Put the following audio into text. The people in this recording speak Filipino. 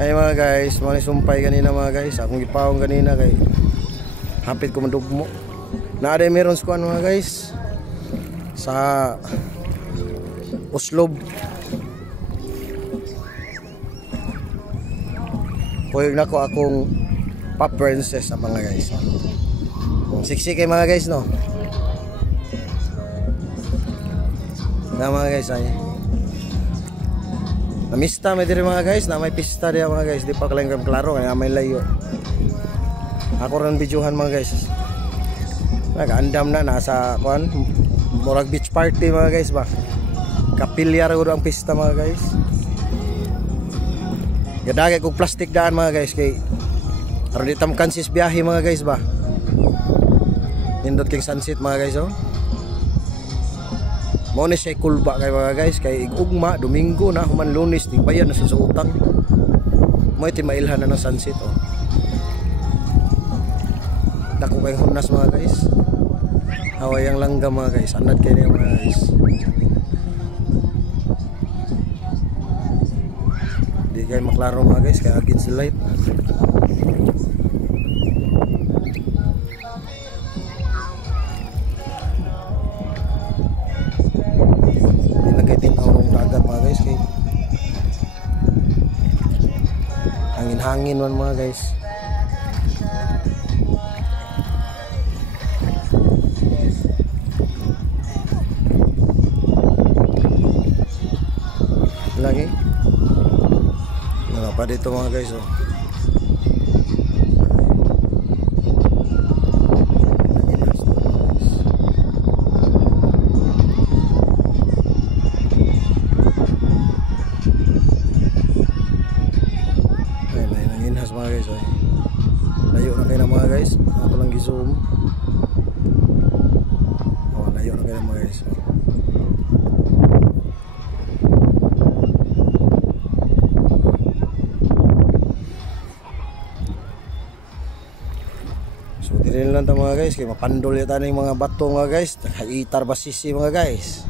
Ay mga guys, mga sumpay kanina mga guys. Akong gipawong kanina kay hapit ko madugmo. Naaday meron skuan mga guys sa Uslob. Puyog na ko akong Pop Princess mga guys. Kung siksi kay mga guys no. Na mga guys ay namista may diri mga guys, na may pista diya mga guys. Di pa kalang klaro kaya may layo. Ako rin videohan mga guys. Nag-andam na nasa kuan murag beach party mga guys ba. Kapilyar ko ang pista mga guys. Gadagay kog plastic daan mga guys kay aron di tam kansis biyahe mga guys ba. Nindot king sunset mga guys oh. Mo ni siya kulba kay mga guys kay ugma Domingo na human Lunes di bayan na sa utang. Mo iti mailhan na ng sunset oh. Dako kay hunas mga guys. Hawayang langgam mga guys. Anad kay niya mga guys. Di kay maklaro mga guys kay against the light. Hangin man mga guys. Lagi pa dito mga guys oh. Mga guys ay layo na kayo na mga guys. Ako lang gi-zoom. Oh, layo na kayo na mga guys. So dili lang ta mga guys kay mapandol yata ning mga bato mga guys. Nakaitar basisi mga guys.